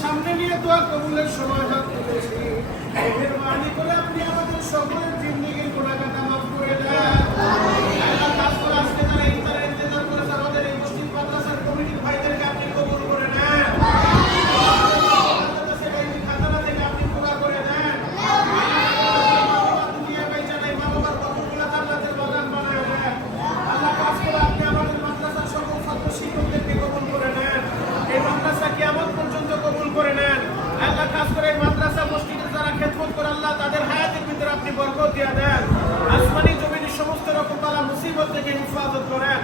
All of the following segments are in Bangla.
সামনে নিয়ে দোয়া কবুলের সময় হাত তুলেছি মেহরবানি করে আপনি আমাদের সকলের জিন্দিগির গুণাগাটা মাফ করে দেন আল্লাহ কাজ করে আজকে যারা ইফতারের ইন্তজাম করেছে আমাদের এই মসজিদ মাদ্রাসার কমিটির ভাইদেরকে আপনি কবুল করে নেন সেটা এই খাজানা থেকে আপনি পুরা করে দেন দুনিয়া বেচা নাই মা বাবার কবরগুলো জান্নাতের বাগান বানায় দেন আল্লাহ কাজ করে আপনি আমাদের মাদ্রাসার সকল ছাত্র শিক্ষকদেরকে কবুল করে নেন এই মাদ্রাসা কিয়ামত পর্যন্ত কবুল করে নেন আল্লাহ কাজ করে এই মাদ্রাসা মসজিদে যারা খেদমত করে আল্লাহ তাদের হায়াতের ভিতরে আপনি বরকত দিয়ে দেন আসমানি জমিনি সমস্ত রকম বালা মুসিবত থেকে হেফাজত করেন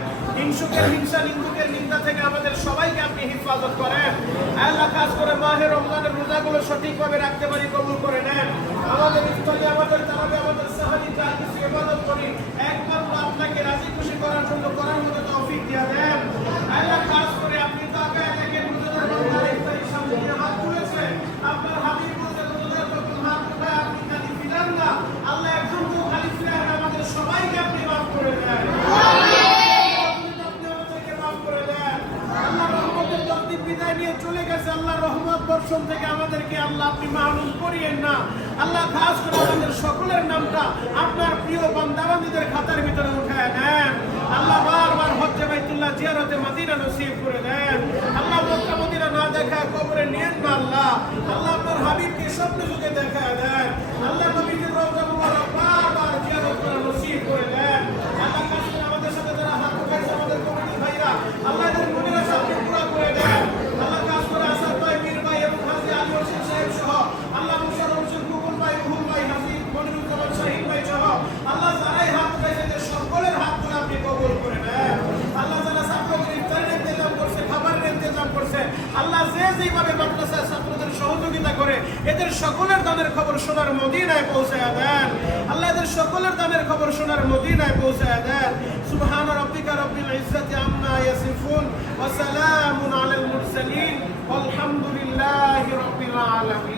হিংসুকের হিংসা নিন্দুকের নিন্দা থেকে আমাদের সবাইকে আপনি হেফাজত করেন। আল্লাহ কাজ করে মাহে রমজানের রোজাগুলো সঠিকভাবে রাখতে পারি কবুল করে নেন আমাদের ইফতারি আমাদের তারাবি আমাদের সাহায্য যা কিছু ইবাদত করি একমাত্র আপনাকে রাজি খুশি করার জন্য করার মতো তৌফিক দিয়ে দেন আল্লাহ কাজ করে আপনি তাকায় দেখেন রোজাদার বান্দার ইফতারির সামনে দিয়ে হাত তুলেছে আপনার হাবিব বলছে রোজাদার যখন হাত উঠায় আপনি খালি ফিরান না আল্লাহ একজন তো খালি ফিরান না, আমাদের সবাইকে আপনি মাফ করে দেন আপনি আমাদেরকে মাফ করে দেন আল্লাহ রহমতের তকদির বিদায় নিয়ে চলে গেছে আল্লাহ রহমত বর্ষণ থেকে আমাদেরকে আল্লাহ আপনি মাহরুম করিয়েন না। আল্লাহ খাস করে আমাদের সকলের নামটা আপনার প্রিয় বান্দাবান্দীদের খাতার ভিতরে উঠায় নেন আল্লাহ বারবার হজ্জে বাইতুল্লাহ জিয়ারতে মদিনা নসিব করে দেন। আল্লাহ মক্কা মদিনা না দেখা কবরে নিয়েন না আল্লাহ। আল্লাহ আপনার হাবিবকে স্বপ্ন যুগে দেখা দেন। আল্লাহ নবীজির রওজা মুবারক বারবার জিয়ারত করা নসিব করে দেন আল্লাহ খাস করে আমাদের সাথে যারা হাত উঠাইছে আমাদের কমিটির ভাইরা আল্লাহ এদের মনের আশা আপনি পুরা করে দেন আল্লাহ কাজ করে আসাদ ভাই মীর ভাই এবং হাজি আলী হোসেন সাহেব সহ আল্লাহ মুশারফ হোসেন কুকুর ভাই রুহুল ভাই হাজি মনিরুজ্জামান শাহিদ ভাই সহ আল্লাহ যারাই হাত উঠাইছে এদের সকলের হাত ধরে আপনি কবুল করে নেন আল্লাহ যারা ছাত্রদের ইফতারের ইন্তজাম করছে খাবারের ইন্তজাম করছে আল্লাহ মাদ্রাসা ছাত্রদের সহযোগিতা করে, এদের সকলের দানের খবর শোনার মদিনায় পৌঁছায় দেন। আল্লাহ এদের সকলের খবর শোনার মদিনায় পৌঁছায় দেন। সুবহান রব্বিকা রব্বিল ইজ্জাতি আম্মা ইয়াসিফুন ওয়া সালামুন আলাল মুরসালিন। ওয়ালহামদুলিল্লাহি রব্বিল আলামিন।